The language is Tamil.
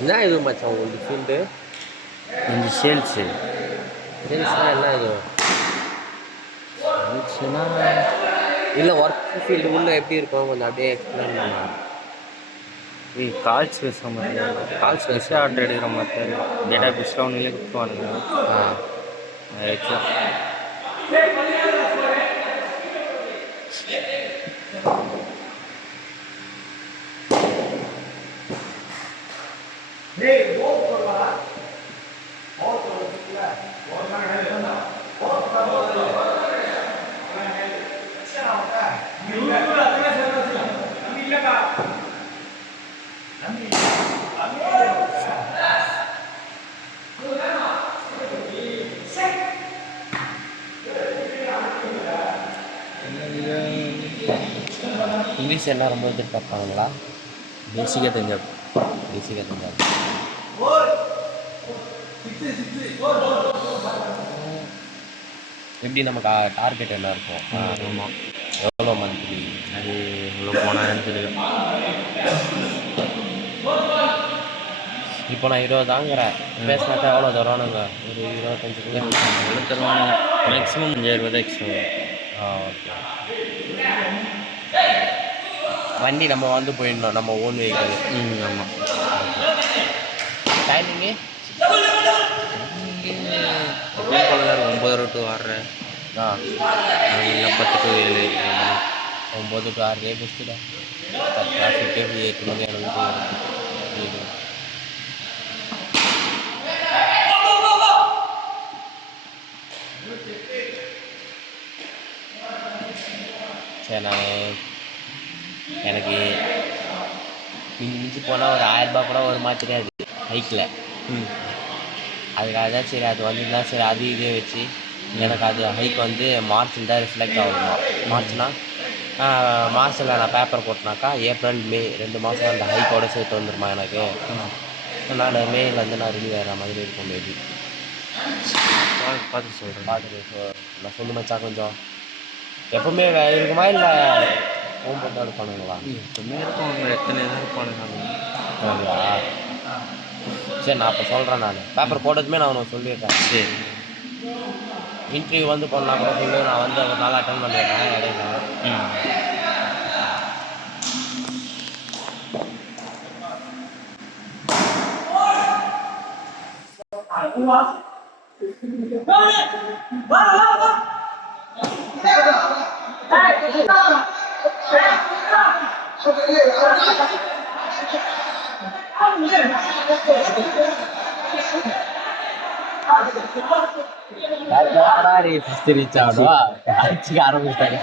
என்ன இது மச்சான் உங்களுக்கு ஃபீல்டு கொஞ்சம் சேல்ஸு சேல்ஸ்னால் என்ன இது சேல்ஸுனா இல்லை ஒர்க் ஃபீல்டு உள்ளே எப்படி இருக்கும் கொஞ்சம் அப்படியே எக்ஸ்பிளைன் பண்ணலாம். கால்ஸ் பேசுகிற மாதிரி கால்ஸ் பேசி ஆர்டர் எடுக்கிற மாதிரி டேட்டா பேஸில் அவங்களே கொடுத்துருவானுங்க. எக்ஸாம் இங்கிலீஷ் எல்லாம் ரொம்ப எதிர்பார்ப்பாங்களா? பேசிக்காக தெரிஞ்சா எப்படி நமக்கு டார்கெட் என்ன இருக்கும்? ஆமாம். எவ்வளோ மந்த்லி? அது இவ்வளோ போனால் தெரியும். இப்போ நான் 20 தாங்கிறேன், பேசினாக்கா எவ்வளோ தருவானுங்க? ஒரு 25 எவ்வளோ தருவானுங்க? மேக்ஸிமம் 5000 தான் எக்ஸ்ட்ரா வரும். ஓகே. வண்டி நம்ம வந்து போயிடணும், நம்ம ஓன் வெஹிக்கிள். ஆமாம். டைமிங்கு இங்கே எப்பயும் போல தான் 9 to 6. இல்லை 10 to 7. 9 to 6 பெஸ்ட்டுடா. டிராஃபிக்கே 8 மணி அளவுக்கு வரும். சரி, நான் எனக்கு மிஞ்சி போனால் ஒரு 1000 ரூபா கூட ஒரு மாதிரி தெரியாது ஹைக்கில். அதுக்காக தான் சரி அது வந்துருந்தா சரி அது இதே வச்சு எனக்கு அது ஹைக் வந்து மார்ச்சில் தான் ரிஃப்ளெக்ட் ஆகுமா. மார்ச்சில் நான் பேப்பர் போட்டேனாக்கா ஏப்ரல் மே 2 மாதம் அந்த ஹைக்கோடு சேர்த்து வந்துருமா எனக்கு. நான் மேயில் வந்து நான் ரிலீவ் ஆகிற மாதிரி இருக்கும். மேபி பார்த்து சொல்கிறேன். நான் சொல்லு மச்சா கொஞ்சம். எப்பவுமே இருக்குமா இல்லை போகும்போது தான் இருப்பானுங்களா? எப்பவுமே இருப்பாங்க, எத்தனை தான் இருப்பானுங்க. அப்படியா? சரி, நான் அப்போ சொல்கிறேன். நான் பேப்பர் போட்டதுமே நான் உனக்கு சொல்லிடுறேன். சரி. இன்டர்வியூ வந்து போனால் கூட சொல்லி நான் வந்து ஒரு நாள் அட்டன் பண்ணிடுறேன் இடையில. ஃபஸ்ட்டு ரீச் ஆகணும். அடிச்சுக்க ஆரம்பிச்சிட்டாங்க.